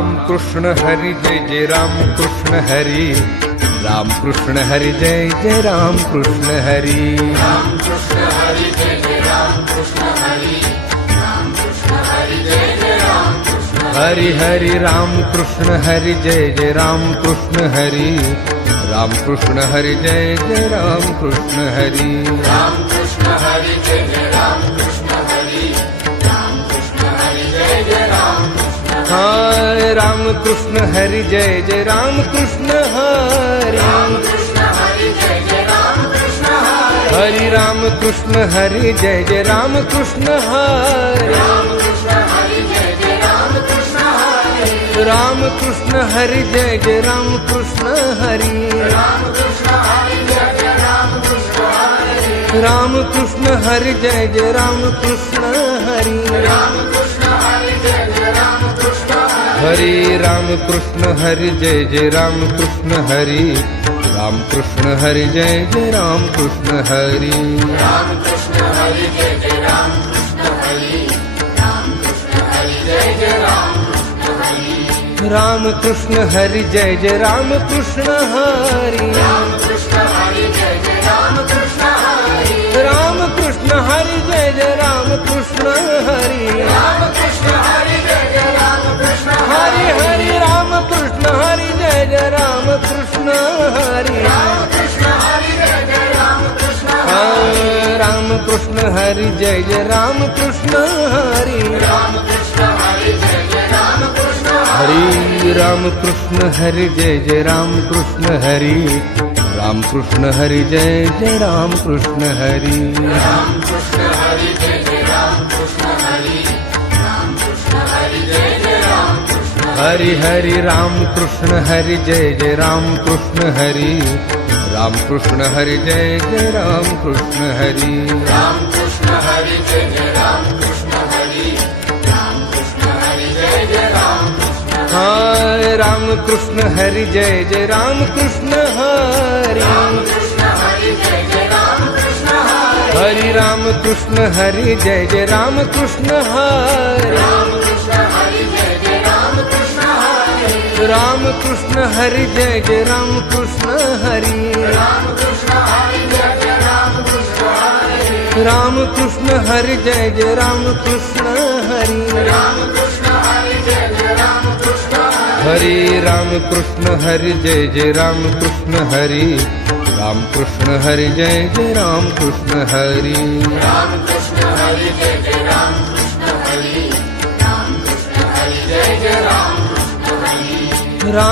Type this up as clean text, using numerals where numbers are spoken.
राम कृष्ण हरी जय जय राम कृष्ण हरी राम कृष्ण हरी जय जय राम कृष्ण हरी राम कृष्ण हरि जय जय राम कृष्ण हरि राम कृष्ण हरि जय जय राम कृष्ण हरि हरि राम कृष्ण हरि जय जय राम कृष्ण हरि राम कृष्ण हरि जय जय राम कृष्ण हरि राम कृष्ण हरि जय जय राम कृष्ण हरि राम कृष्ण हरि जय जय राम कृष्ण हाय राम कृष्ण हरि जय जय राम कृष्ण हरि राम कृष्ण हरि जय जय राम कृष्ण हरि हरि राम कृष्ण हरि जय जय राम कृष्ण हरि राम कृष्ण हरि जय जय राम कृष्ण हरि राम कृष्ण हरि जय जय राम कृष्ण हरि राम कृष्ण हरि जय जय राम कृष्ण हरि राम कृष्ण हरि जय जय राम कृष्ण हरि राम कृष्ण हरि जय जय राम कृष्ण हरि हरि राम कृष्ण हरि जय जय राम कृष्ण हरि राम कृष्ण हरि जय जय राम कृष्ण हरि राम कृष्ण हरि जय जय राम कृष्ण हरि राम कृष्ण हरि जय जय राम कृष्ण हरि राम कृष्ण हरि जय जय राम कृष्ण हरि राम कृष्ण हरि जय जय राम कृष्ण हरि राम कृष्ण हरि जय जय राम कृष्ण हरि राम कृष्ण हरि जय जय राम कृष्ण हरि हरि राम कृष्ण हरि जय जय राम कृष्ण हरि राम कृष्ण हरि जय जय राम कृष्ण राम कृष्ण हरि जय जय राम कृष्ण हरि राम कृष्ण हरि जय जय राम कृष्ण हरि राम कृष्ण हरि जय जय राम कृष्ण हरि राम कृष्ण हरि जय जय राम कृष्ण हरि राम कृष्ण हरि जय जय राम कृष्ण हरि राम कृष्ण हरि जय जय राम कृष्ण हरि हरि राम कृष्ण हरि जय जय राम कृष्ण हरि राम कृष्ण हरि जय जय राम कृष्ण हरि राम कृष्ण हरि जय जय राम कृष्ण हरि राम कृष्ण हरि जय जय राम कृष्ण हाय राम कृष्ण हरि जय जय राम कृष्ण हरि राम कृष्ण हरि जय जय राम कृष्ण हरि हरि राम कृष्ण हरि जय जय राम कृष्ण हरि राम कृष्ण हरि जय जय राम कृष्ण हरि राम कृष्ण हरि जय जय राम कृष्ण हरि राम कृष्ण हरि जय जय राम कृष्ण हरि राम कृष्ण हरि जय जय राम कृष्ण हरि राम कृष्ण हरि जय जय राम कृष्ण हरि हरि राम कृष्ण हरि जय जय राम कृष्ण हरि राम कृष्ण हरि जय जय राम कृष्ण हरि राम कृष्ण हरि जय जय राम कृष्ण हरि राम कृष्ण हरि जय जय राम कृष्ण हरि राम